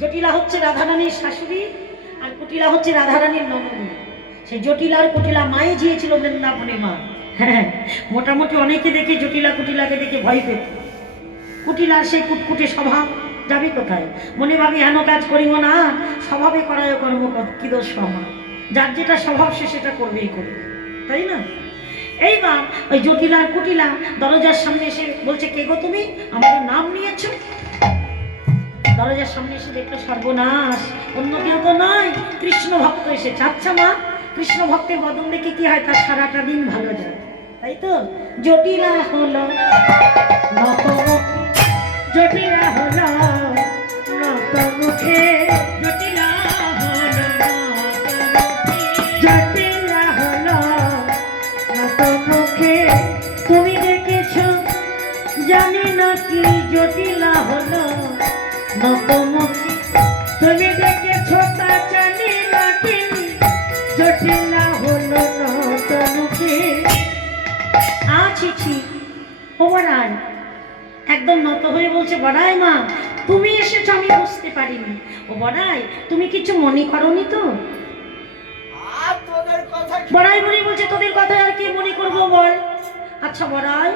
জটিলা হচ্ছে রাধারানীর শাশুড়ি আর কুটিলা হচ্ছে রাধারানীর ননদ। সেই জটিলা আর কুটিলা মায়ে ঝিয়েছিল বৃন্দাবনে মা। হ্যাঁ, মোটামুটি অনেকে দেখে জটিলা কুটিলাকে দেখে ভয় পেত। কুটিলার সেই কুটকুটে স্বভাব, যাবে কোথায়? মনে ভাবি হেন কাজ করিব না, স্বভাবে করায় কর্ম কি দোষ স্বভাব, যার যেটা স্বভাব সে সেটা করবেই করবে, তাই না? এইবার ওই জটিলা আর কুটিলা দরজার সামনে এসে বলছে, কে গো তুমি, আমাদের নাম নিয়েছ? দরজার সামনে এসে দেখলো সর্বনাশ, অন্য কেউ তো নয়, কৃষ্ণ ভক্ত এসেছে। আচ্ছা মা, কৃষ্ণ ভক্তের বদন দেখে কি হয়, তার সারাটা দিন ভালো যায়, তাই তো? জটিলা হলো জটিলা হলো নতমুখে, জটিলা হলো জটিলা হলো নতমুখে। তুমি দেখেছো জানি না কি, জটিলা হলো নতমুখে। তুমি দেখেছো তা জানি না কি, জটিলা হলো নতমুখে। আছি ও বড়াই একদম নত হয়ে বলছে, বড়াই মা তুমি এসেছো আমি বুঝতে পারিনি। ও বড়াই তুমি কিছু মনে করনি তো? বড়াই বুড়ি বলছে, তোদের কথা আর কি মনে করবো বল। আচ্ছা বড়াই,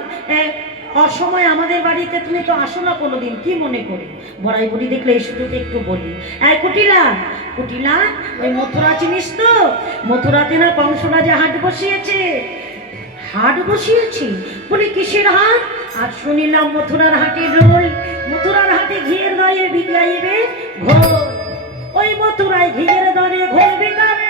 অসময় আমাদের বাড়িতে তুমি তো আসো না কোনোদিন, কি মনে করে? বড়াই বুড়ি দেখলে এই সুযোগে একটু বলি, কুটিলা কুটিলা, ওই মথুরা চিনিস তো? মথুরাতে না কংসরাজে হাট বসিয়েছে। হাট বসিয়েছি? বলি কিসের হাট? আর শুনিলাম মথুরার হাটে রোল, মথুরার হাটে ঘিয়ের দরে বিকাইবে ঘোল। ওই মথুরায় ঘিয়ের দরে ঘোল বিকাবে,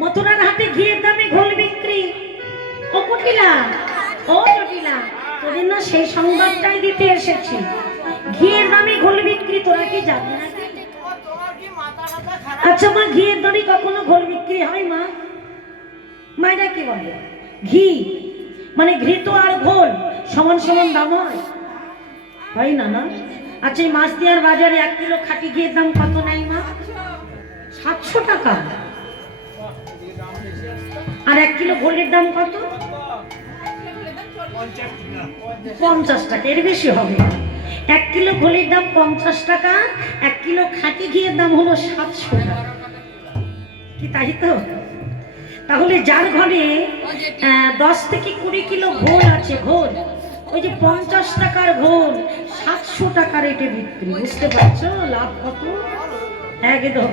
মথুরার হাটে ঘিয়ের দামে ঘোল বিক্রি। ও কুটিলা, ও জটিলা, তোদের না সেই সংবাদটাই দিতে এসেছি, ঘিয়ের দামে ঘোল বিক্রি, তোরা কি জানি না? আচ্ছা মা, ঘিয়ের দামে কখনো ঘোল বিক্রি হয় মা? মায়েরা কি বলে? ঘি মানে ঘৃত আর ঘোল সমান সমান দাম হয় না? না। আচ্ছা এই মাছদিয়ার বাজারে 1 কিলো খাঁটি ঘিয়ের দাম কত নেয় মা? 700 টাকা। আর 1 কিলো ঘোলের দাম কত? 50 টাকা। এর বেশি হবে। 1 কিলো ঘোলের দাম 50 টাকা, 1 কিলো খাঁটি ঘিয়ের দাম হলো 700 টাকা। কি তাই তো? তাহলে যার ঘরে 10 থেকে 20 কিলো ঘোল আছে, ঘোল ওই যে 50 টাকার ঘোল 700 টাকা রেটে বিক্রি, বুঝতে পারছো লাভ কত? একদম।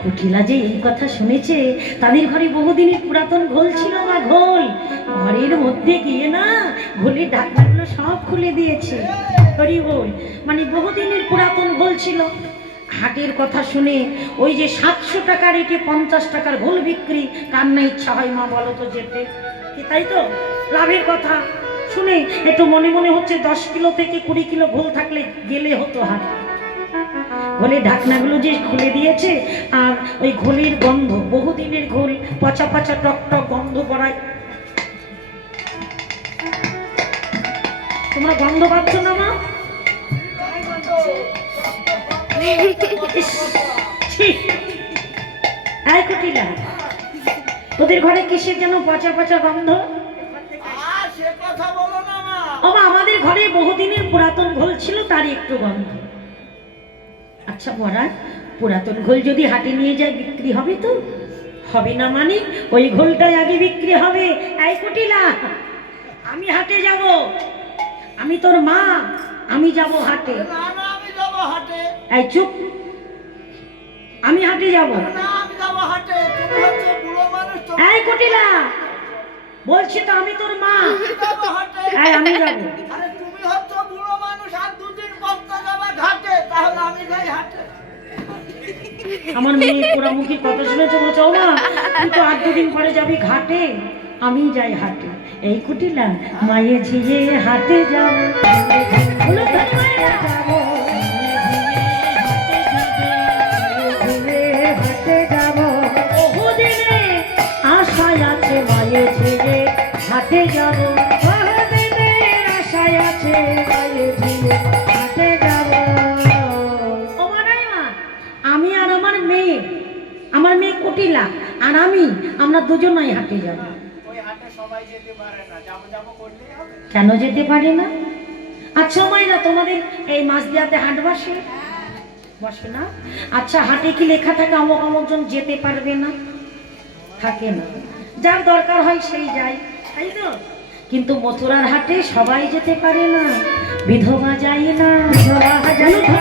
কুটিলা যে এই কথা শুনেছে, তাদের ঘরে বহুদিনের পুরাতন ঘোল ছিল না, ঘোল ঘরের মধ্যে গিয়ে না ঘোলের ঢাকনাগুলো সব খুলে দিয়েছে। হরি বল, মানে বহুদিনের পুরাতন ঘোল ছিল। হাটের কথা শুনে ওই যে 700 টাকা রেটে 50 টাকার ঘোল বিক্রি, কার না ইচ্ছা হয় মা বলো তো যেতে? কি তাই তো? লাভের কথা শুনে একটু মনে মনে হচ্ছে 10 কিলো থেকে 20 কিলো ঘোল থাকলে গেলে হতো হাট। ঘোলের ঢাকনাগুলো যে খুলে দিয়েছে, আর ওই ঘোলের গন্ধ, বহুদিনের ঘোল, পচা পচা টক টক গন্ধ পড়ায়। তোমরা গন্ধ পাচ্ছ না মা? কুটিলা, তোদের ঘরে কিসের যেন পচা পচা গন্ধ? আমাদের ঘরে বহুদিনের পুরাতন ঘোল ছিল, তারই একটু গন্ধ। আচ্ছা বড়া, পুরাতন ঘোল যদি হাটে নিয়ে যায় বিক্রি হবে তো? হবে না মানে? ওই ঘোলটাই আগে বিক্রি হবে। এই কুটিলা, আমি হাটে যাব, আমি তোর মা, আমি যাব হাটে। এই চুপ, আমি হাটে যাব। এই কুটিলা, বলছি তো আমি তোর মা, আমি যাব। আমার মেয়ে পোড়ামুখী কথা শুনেছে, বলছে ও মা তুই তো 8 দিন পরে যাবি ঘাটে, আমি যাই হাটে। এই কুটিলা, মায়ে ঝিয়ে হাটে যাবো, হাটে যাবো, বহুদিনে আশায় আছে মায়ে ঝিয়ে হাটে যাবো, বহুদিনের আশায় আছে মায়ে ঝিয়ে হাটে যাবো। আমি আর আমার মেয়ে আমার মেয়ে কুটিলা আর আমরা দুজনাই হাটে যাব। কেন যেতে পারি না? আচ্ছা মাইনা, তোমাদের এই মাছ দিয়াতে হাট বসে বসে না? আচ্ছা, হাটে কি লেখা থাকে অমুক অমুকজন যেতে পারবে না? থাকে না, যার দরকার হয় সেই যায়, তাই তো? কিন্তু মথুরার হাটে সবাই যেতে পারে না, বিধবা যায় না, বিধবা যায় না,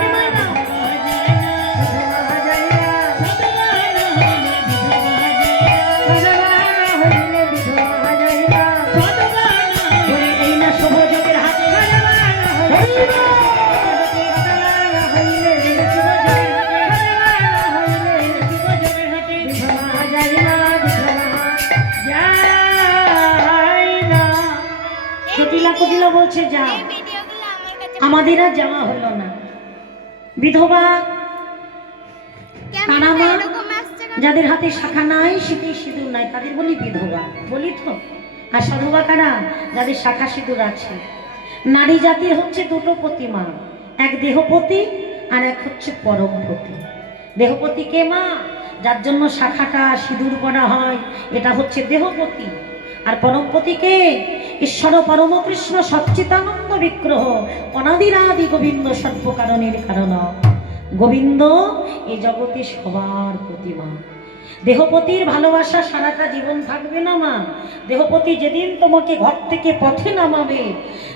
বলছে যা, আমাদের আর যাওয়া হলো না। বিধবা কানামা, যাদের হাতে শাখা নাই শীতে সিঁদুর নাই তাদের বলি বিধবা, বলি তো। আর সাধুবা কারা? যাদের শাখা সিঁদুর আছে। নারী জাতির হচ্ছে দুটো প্রতিমা, এক দেহপতি আর এক হচ্ছে পরমপতি। দেহপতি কে মা? যার জন্য শাখাটা সিঁদুর করা হয়, এটা হচ্ছে দেহপতি। আর পরমপতিকে ঈশ্বর পরম কৃষ্ণ সচ্চিদানন্দ বিগ্রহ অনাদিরাদি গোবিন্দ সর্বকারণের কারণ। গোবিন্দ এই জগতে সবার প্রতিমা। দেহপতির ভালোবাসা সারাটা জীবন থাকবে না মা। দেহপতি যেদিন তোমাকে ঘর থেকে পথে নামাবে,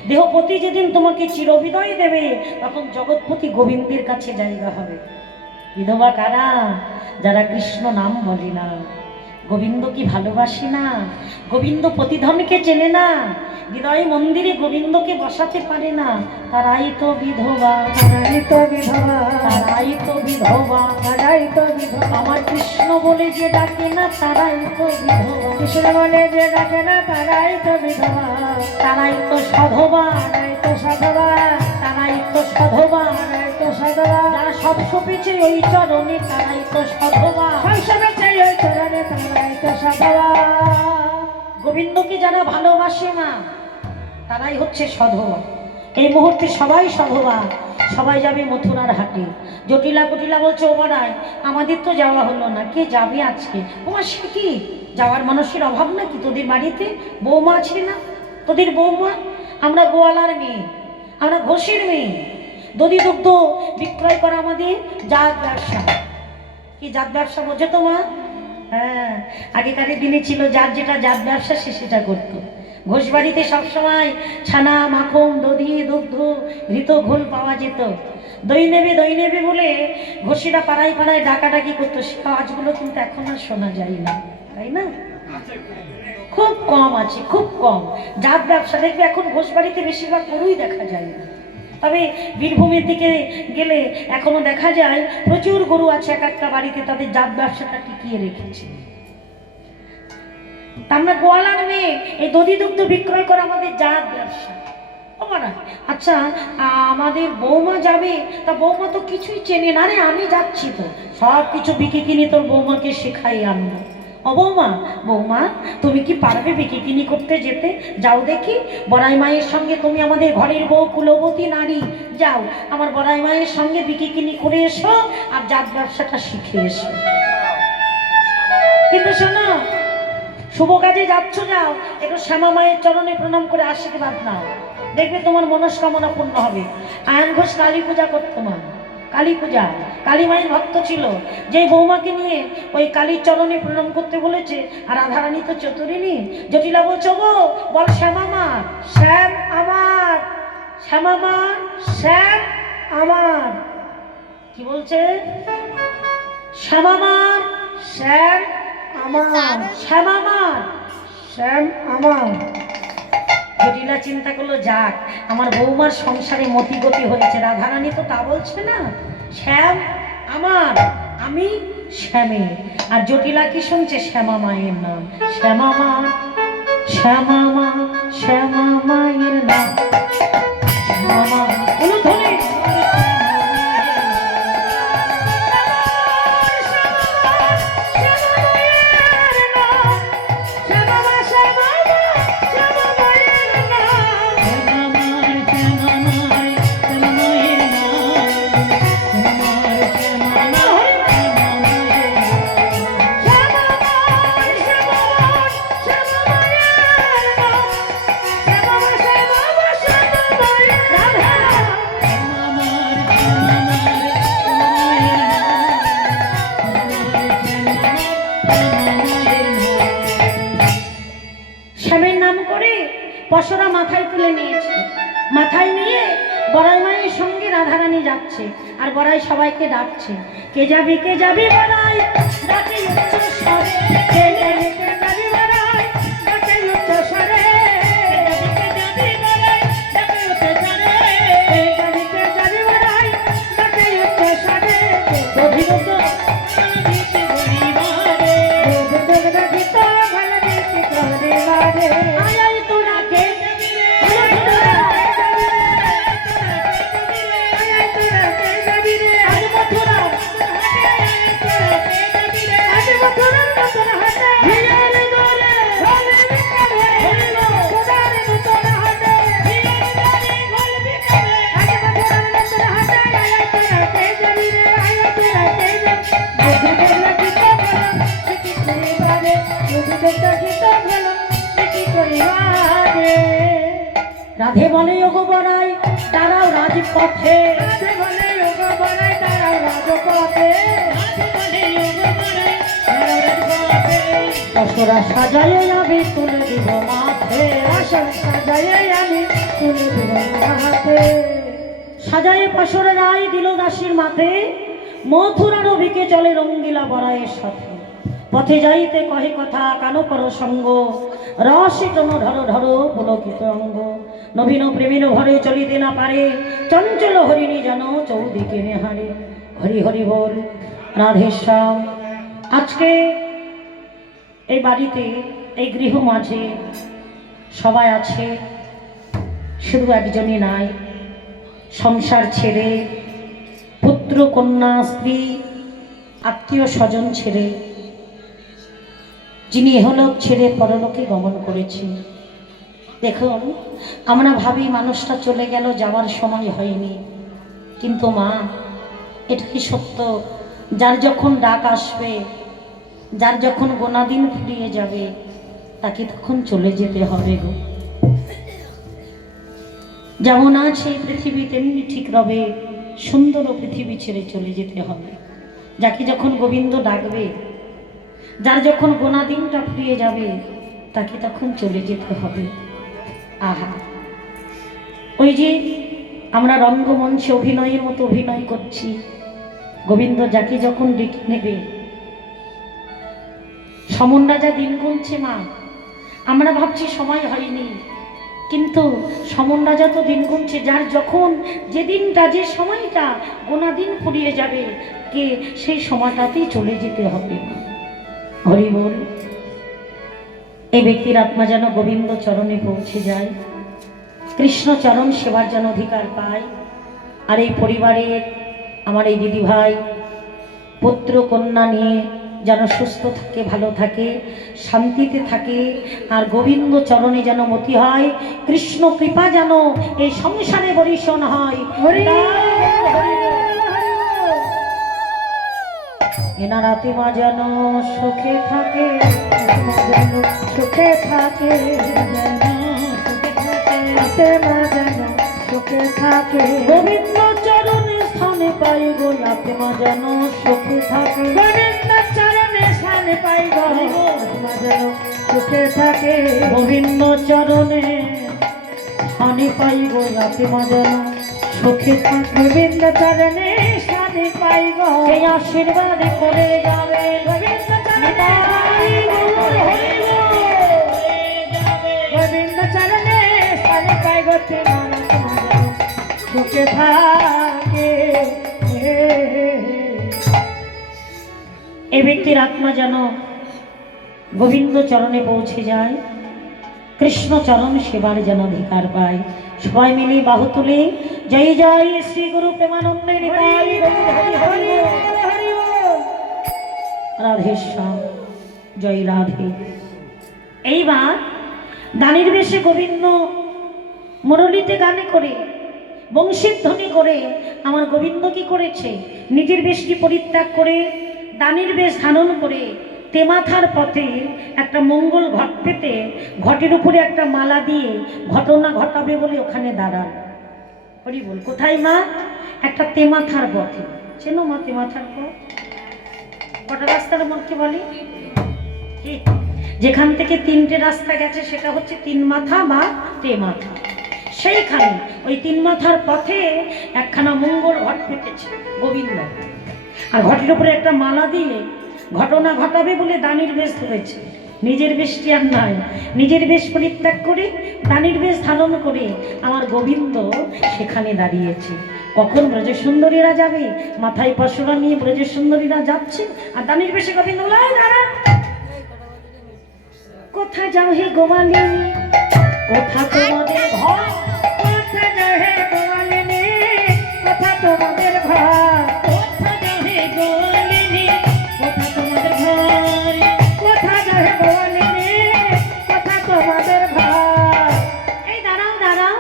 দেহপতি যেদিন তোমাকে চিরবিদায় দেবে, তখন জগৎপতি গোবিন্দের কাছে জায়গা হবে। বিধবা কারা? যারা কৃষ্ণ নাম বলে না, গোবিন্দ কি ভালোবাসে না, গোবিন্দ প্রতিধনকে চেনে না, হৃদয় মন্দিরে গোবিন্দকে বসাতে পারে না, তারাই তো বিধবা, তারাই তো বিধবা, তারাই তো বিধবা, তারাই তো বিধবা। আমার কৃষ্ণ বলে যে ডাকে না তারাই তো বিধবা, কৃষ্ণ বলে যে ডাকে না তারাই তো বিধবা, তারাই তো সধবা, তারাই তো সধবা, তারাই তো সধবা, তারাই তো সধবা। যারা সব সপেছে ওই চরণে তারাই তো সধবা, সব সপেছে ওই চরণে তারাই তো সধবা। গোবিন্দকে যারা ভালোবাসে না তারাই হচ্ছে সধবা। এই মুহূর্তে সবাই সধবা, সবাই যাবে মথুরার হাটে। জটিলা কুটিলা বলছে ও বড়াই, আমাদের তো যাওয়া হলো না, কে যাবে আজকে? তোমার সে কি যাওয়ার মানুষের অভাব নাকি? তোদের বাড়িতে বৌমা আছে না? তোদের বৌমা? আমরা গোয়ালার মেয়ে, আমরা ঘোষের মেয়ে, দধি দুগ্ধ বিক্রয় করা আমাদের জাত ব্যবসা। কি জাত ব্যবসা বোঝো তো মা? হ্যাঁ, আগেকারের দিনে ছিল যার যেটা জাত ব্যবসা সে সেটা করতো। ঘোষ বাড়িতে সবসময় ছানা মাখন দধি দুগ্ধ ঘৃত ঘোল পাওয়া যেত। দই নেবে বলে ঘোষীরা পাড়ায় পাড়ায় ডাকাডাকি করতো। সে আওয়াজগুলো কিন্তু এখন আর শোনা যায় না, তাই না? খুব কম আছে, খুব কম। জাত ব্যবসা দেখবে এখন ঘোষ বাড়িতে বেশিরভাগ গরুই দেখা যায় না। তবে বীরভূমের দিকে গেলে এখনো দেখা যায় প্রচুর গরু আছে এক একটা বাড়িতে, তাদের জাত ব্যবসাটা টিকিয়ে রেখেছে। আমরা গোয়ালার মেয়ে, এই দধি দুগ্ধ বিক্রয় করা আমাদের জাত ব্যবসা। আচ্ছা, আমাদের বৌমা যাবে, তা বৌমা তো কিছুই চেনে না রে। আমি যাচ্ছি তো, সব কিছু বিকে কিনে তোর বৌমাকে শেখাই আনবো। ও বৌমা, বৌমা তুমি কি পারবে বিকে কিনি করতে যেতে? যাও দেখি, বড়াই মায়ের সঙ্গে তুমি আমাদের ঘরের বউ কুলবতী নারী, যাও আমার বড়াই মায়ের সঙ্গে বিকে কিনি করে এসো আর জাত ব্যবসাটা শিখে এসো। কিন্তু শোনো, শুভ কাজে যাচ্ছ যাও, একটু শ্যামা মায়ের চরণে প্রণাম করে আশীর্বাদ নাও, দেখবে তোমার মনস্কামনা পূর্ণ হবে। আয়ন ঘোষ কালী পূজা করতো মা, কালী পূজা, কালী মায়ের ভক্ত ছিল। যে বৌমাকে নিয়ে ওই কালীর চরণে প্রণাম করতে বলেছে, আর রাধারানী তো চতুরিনী। জটিলা বলছো গো, বল শ্যামা মা, শ্যাম আমার, শ্যামা মা, শ্যাম আমার। কি বলছে? শ্যামা মা, শ্যাম আমার, শ্যাম আমার, শ্যাম আমার। জটিলা চিন্তা করলো, যাক আমার বৌমার সংসারে মতিগতি হয়েছে। রাধারানী তো তা বলছে না, শ্যাম আমার, আমি শ্যামে। আর জটিলা কি শুনছে? শ্যামা মায়ের নাম, শ্যামা মা, শ্যামা মা, শ্যামা মায়ের নাম, শ্যামা মা। অনুধ্বনি নিয়ে যাচ্ছে আর বড়াই সবাইকে ডাকছে, কে যাবি বড়াই ডাকে উচ্চ স্বরে, কে যাবি বড়াই ডাকে উচ্চ স্বরে, কে যাবি বড়াই ডাকে উচ্চ স্বরে, কে যাবি বড়াই ডাকে উচ্চ স্বরে, অভিনব দিতে গরিবারে অভিনব দিতে ভালো দিতে গরিবারে আয় আয় তোরা কে যাবি রে আজ মথুরা আজ মথুরা তোরা হাতে হিয়ার দরে হলে বিকারে হলো খোদার তোরা হাতে হিয়ার দরে হলে বিকারে আজ মথুরা তোরা হাতে আয় তোরা কে যাবি রে আয় তোরা কে যাবি বুঝতে গিত ভালো কি করিবারে বুঝতে গিত ভালো কি করিবারে। রাধে বলে ওগো বড়াই দাঁড়াও রাজপথে, রাধে বলে ওগো বড়াই দাঁড়াও রাজপথে, রাধে বলে ওগো বড়াই দাঁড়াও রাজপথে, দশরা সাজায়ে আমি তুলে দিব মাথে, আসর সাজায়ে আমি তুলে দিব মাথে, সাজায়ে পাশরে রায় দিল দাসীর মাথে, মথুরা রবিকে চলে রঙ্গিলা বড়াইয়ের সাথে, পথে যাইতে কহে কথা কানো কর সঙ্গ, রসে জন ধরো ধরো পুলকিত অঙ্গ, নবীন প্রেমিন ভরে চলিতে না পারে, চঞ্চল হরিণী যেন চৌদিকে নেহারে, হরি হরি বল রাধেশ্যাম। আজকে এই বাড়িতে এই গৃহ মাঝে সবাই আছে, শুধু একজনই নাই, সংসার ছেড়ে পুত্র কন্যা স্ত্রী আত্মীয় স্বজন ছেড়ে যিনি ইহলোক ছেড়ে পরলোকে গমন করেছে। দেখুন, আমরা ভাবি মানুষটা চলে গেল, যাওয়ার সময় হয়নি, কিন্তু মা এটাই সত্য, যার যখন ডাক আসবে, যার যখন গোনাদিন ফুরিয়ে যাবে, তাকে তখন চলে যেতে হবে গো। যেমন আছে এই পৃথিবী তেমনি ঠিক রবে, সুন্দর পৃথিবী ছেড়ে চলে যেতে হবে। যাকে যখন গোবিন্দ ডাকবে, যার যখন গোনা দিনটা ফুরিয়ে যাবে, তাকে তখন চলে যেতে হবে। আহা, ওই যে আমরা রঙ্গমঞ্চে অভিনয়ের মতো অভিনয় করছি, গোবিন্দ যাকে যখন ডেকে নেবে, সমন রাজা দিন গুনছে মা, আমরা ভাবছি সময় হয়নি, কিন্তু সমন রাজা তো দিন গুনছে, যার যখন যেদিনটা যে সময়টা গোনা দিন ফুরিয়ে যাবে, কে সেই সময়টাতেই চলে যেতে হবে। হরি বল। এই ব্যক্তির আত্মা যেন গোবিন্দ চরণে পৌঁছে যায়, কৃষ্ণ চরণ সেবার যেন অধিকার পায়। আর এই পরিবারে আমার এই দিদি ভাই পুত্র কন্যা নিয়ে যেন সুস্থ থাকে, ভালো থাকে, শান্তিতে থাকে, আর গোবিন্দ চরণে যেন মতি হয়, কৃষ্ণ কৃপা যেন এই সংসারে বরিশন হয়। এনারা তিমা যেন সুখে থাকে, সুখে থাকে, সুখে থাকে, গোবিন্দ চরণে স্থানে পাই গো, আত্মা যেন সুখে থাকে, গোবিন্দ চরণে স্থানে পাই গো, আত্মা যেন সুখে থাকে, গোবিন্দ চরণে স্থানে পাই গো, আত্মা যেন সুখে থাকে, গোবিন্দ চরণে স্থানে পাই গো, এই আশীর্বাদ করে যাবে, গোবিন্দ চরণে পাই গো, গোবিন্দ চরণে স্থানে পাই গো, সুখে থাকে। এই ব্যক্তির আত্মা যেন গোবিন্দ চরণে পৌঁছে যায়, কৃষ্ণ চরণ সেবার যেন অধিকার পায়। সবাই মিলে বাহু তুলে জয় জয় শ্রী গুরু প্রেমানন্দে নিতাই রাধেশ্যাম, জয় রাধে। এইবার দানির বেশে গোবিন্দ মুরলিতে গানে করে, বংশীর ধ্বনি করে, আমার গোবিন্দ কি করেছে, নিজের বেশটি পরিত্যাগ করে দানির বেশ ধারণ করে তেমাথার পথে একটা মঙ্গল ঘট পেতে ঘটের উপরে একটা মালা দিয়ে ঘটনা ঘটাবে বলে ওখানে দাঁড়ান। হরি বল। কোথায় মা? একটা তেমাথার পথে। চেনো মা তেমাথার পথ? কটা রাস্তার মধ্যে বলে? যেখান থেকে তিনটে রাস্তা গেছে সেটা হচ্ছে তিন মাথা বা তেমাথা। সেইখানে ওই 3 মাথার পথে একখানা মঙ্গল ঘট পেতেছে গোবিন্দ, আর ঘটের উপরে একটা মালা দিয়ে ঘটনা ঘটাবে বলে দানির বেশ ধরেছে। নিজের বেশটি আর নয়, নিজের বেশ পরিত্যাগ করে দানির বেশ ধারণ করে আমার গোবিন্দ সেখানে দাঁড়িয়েছে। কখন ব্রজের সুন্দরীরা যাবে, মাথায় পশরা নিয়ে ব্রজের সুন্দরীরা যাচ্ছে, আর দানির বেশে গোবিন্দ বলে, দাঁড়া, কোথায় যাও হে গোয়ালিনী, কোথা তোমাদের ঘর, কোথা যাও হে গোয়ালিনী, কোথা তোমাদের ঘর, কোথা যাও হে গোয়ালিনী, কোথা তোমাদের ঘর, কোথা যাও হে গোয়ালিনী, কোথা তোমাদের ঘর। এই দাঁড়াও দাঁড়াও,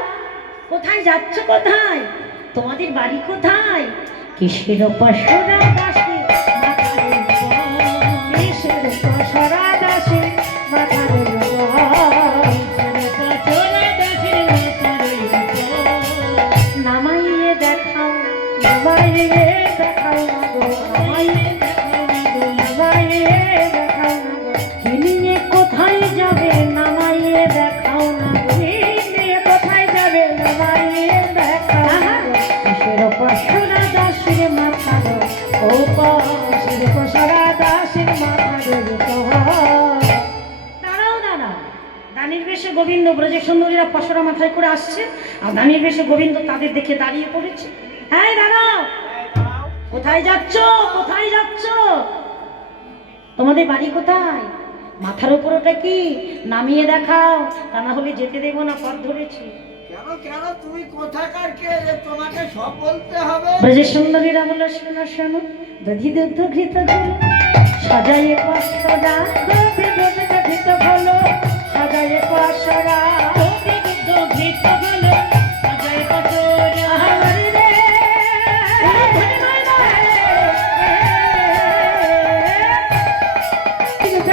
কোথায় যাচ্ছ, কোথায়, তোমাদের বাড়ি কোথায়? কিসের পশরা দাসী মাথার উপর, কিসের পশরা দাসী মাথার উপর, নামাইয়ে দেখাও, নামাইয়ে দেখাও না গো, নামাইয়ে দেখাও না গো, নামাইয়ে দেখাও না গো, কি নিয়ে কোথায় যাবে, নামাইয়ে দেখাও না গো, কি নিয়ে কোথায় যাবে, নামাইয়ে দেখাও না গো, কিসের পশরা দাসীর মাথার উপর, কিসের পশরা দাসীর মাথার উপর। দাঁড়াও দাঁড়াও, দানির বেশে গোবিন্দ ব্রজের সুন্দরীরা পশরা মাথায় করে আসছে, আর দানির বেশে গোবিন্দ তাদের দেখে দাঁড়িয়ে পড়েছে। হ্যাঁ দাঁড়াও, কোথায় যাচ্ছ, কোথায় যাচ্ছ, তোমাদের বাড়ি কোথায়, মাথার উপর ওটা কি, নামিয়ে দেখাও, তা না হলে যেতে দেবো না, পথ ধরেছি। কেন কেন তুমি কোথাকার কে যে তোমাকে সব বলতে হবে? ব্রজের সুন্দরীরা বলল, শোনো শোনো, দধি দুগ্ধ ঘৃত ঘোলো, সাজায়ে পশরা, দধি দুগ্ধ ঘৃত ঘোলো, সাজায়ে পশরা, দধি দুগ্ধ ঘৃত ঘোলো, সাজায়ে পশরা, হরি রে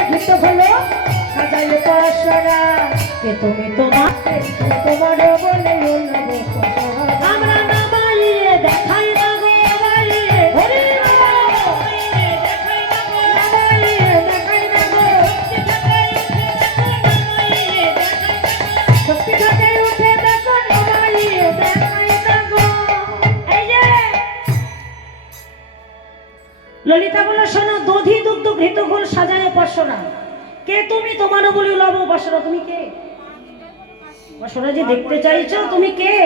ঘৃত ঘোলো, সাজায়ে পশরা, কে তুমি তোমার তোমার বলে আমরা নামাইয়ে দেখাই না গো, নামাইয়ে হরি নামাইয়ে দেখাই না গো, নামাইয়ে দেখাই না গো, শক্তি ঘাটে উঠে দেখো, নামাইয়ে দেখাই না গো। এই যে ললিতা বলে, শোনো, দধি দুগ্ধ ঘৃত ঘোল সাজায় পশরা, কে তুমি, তোমারও বলি লব পশরা, তুমি কে, পশরা যে দেখতে চাইছো, তুমি কে?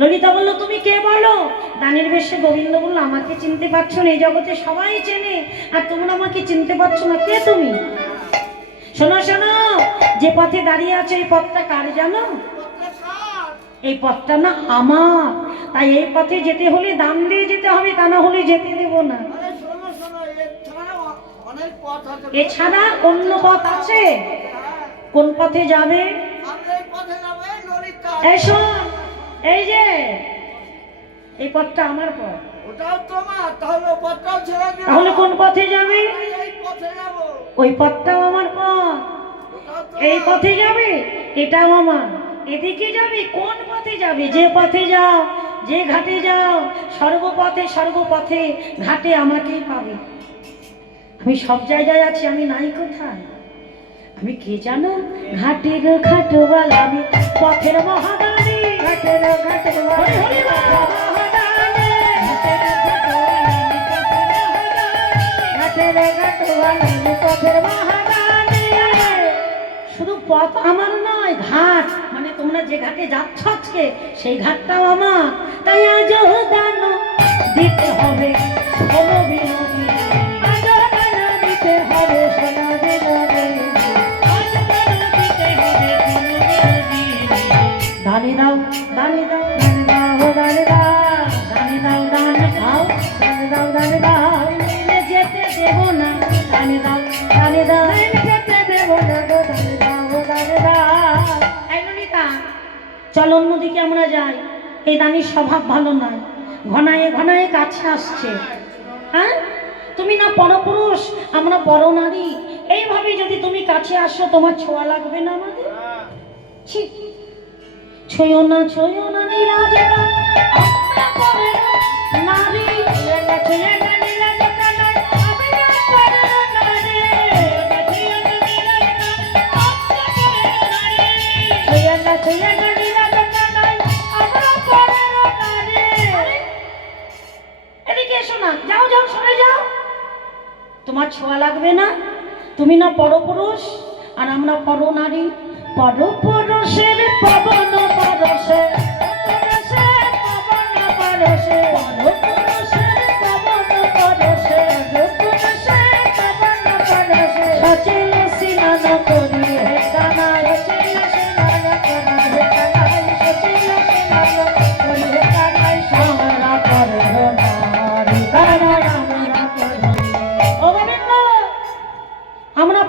ললিতা বলল, তুমি কে বলো? দানের বেশে গোবিন্দ বলল, আমাকে চিনতে পারছো না, এই জগতে সবাই চেনে, আর তোমরা আমাকে চিনতে পারছো না, কে তুমি? শোনো শোনো, যে পথে দাঁড়িয়ে আছে এই পথটা কার জানো? এই পথটা না আমার, তাই এই পথে যেতে হলে দাম দিয়ে যেতে হবে, তা না হলে যেতে দেব না। এছাড়া অন্য পথ আছে? কোন পথে যাবে? এই শোন, এই যে এই পথটা আমার পথ, তাহলে কোন পথে যাবে? ওই পথটাও আমার পথ, এই পথে যাবে, এটাও আমার, এদিকে যাবে, কোন পথে যাবে? যে পথে যাও, যে ঘাটে যাও, সর্বপথে সর্বপথে ঘাটে আমাকেই পাবে। আমি সব জায়গায় আছি, আমি নাই কোথায়? আমি কে জানো? ঘাটের ঘাটওয়ালা, আমি পথের মহাদানী, ঘাটের ঘাটওয়ালা, ঘাটের ঘাটওয়ালা, পথের মহাদানী। শুধু পথ আমার নয়, ঘাট মানে তোমরা যে ঘাটে যাচ্ছ আজকে, সেই ঘাটটাও আমার। তাই আজও দান দিতে হবে সোনা বিনোদী, আজও দান দিতে হবে সোনা বিনোদী, দানি দাও, দানি দাও, দানি দাও, দানি দাও, দানি দাও, দানি দাও, দানি দাও, দানি দাও, যেতে দেব না, দানি দাও, দানি দাও, যেতে দেব না, দানি দাও, দানি দাও। এই ললিতা, চল অন্যদিকে আমরা যাই, এই দানির স্বভাব ভালো নয়, ঘনায়ে ঘনায়ে কাছে আসছে। হ্যাঁ, তুমি না পরপুরুষ, আমরা পর নারী, এইভাবে যদি তুমি কাছে আসো, তোমার ছোঁয়া লাগবে না আমাদের? ঠিক, ছুঁয়ো না নীলাজে নারী, ছুঁয়ে না নীলাজে কানাই, আমি আর পারো না রে, ছুঁয়ে না নীলাজে কানাই, ছুঁয়ে না নীলাজে কানাই, যাও যাও সরে যাও, তোমার ছোঁয়া লাগবে না, তুমি না পরপুরুষ আর আমরা পরনারী। পরপুরুষের পবন পরশে, পরপুরুষের পবন পরশে, পরপুরুষের পবন পরশে, পরপুরুষের পবন পরশে, সচিল স্নান করি হে কানাই, সচিল স্নান করি হে কানাই, সচিল স্নান করি হে কানাই, সারা করে নারী, সারা আমরা করে। ও গোবিন্দ, আমরা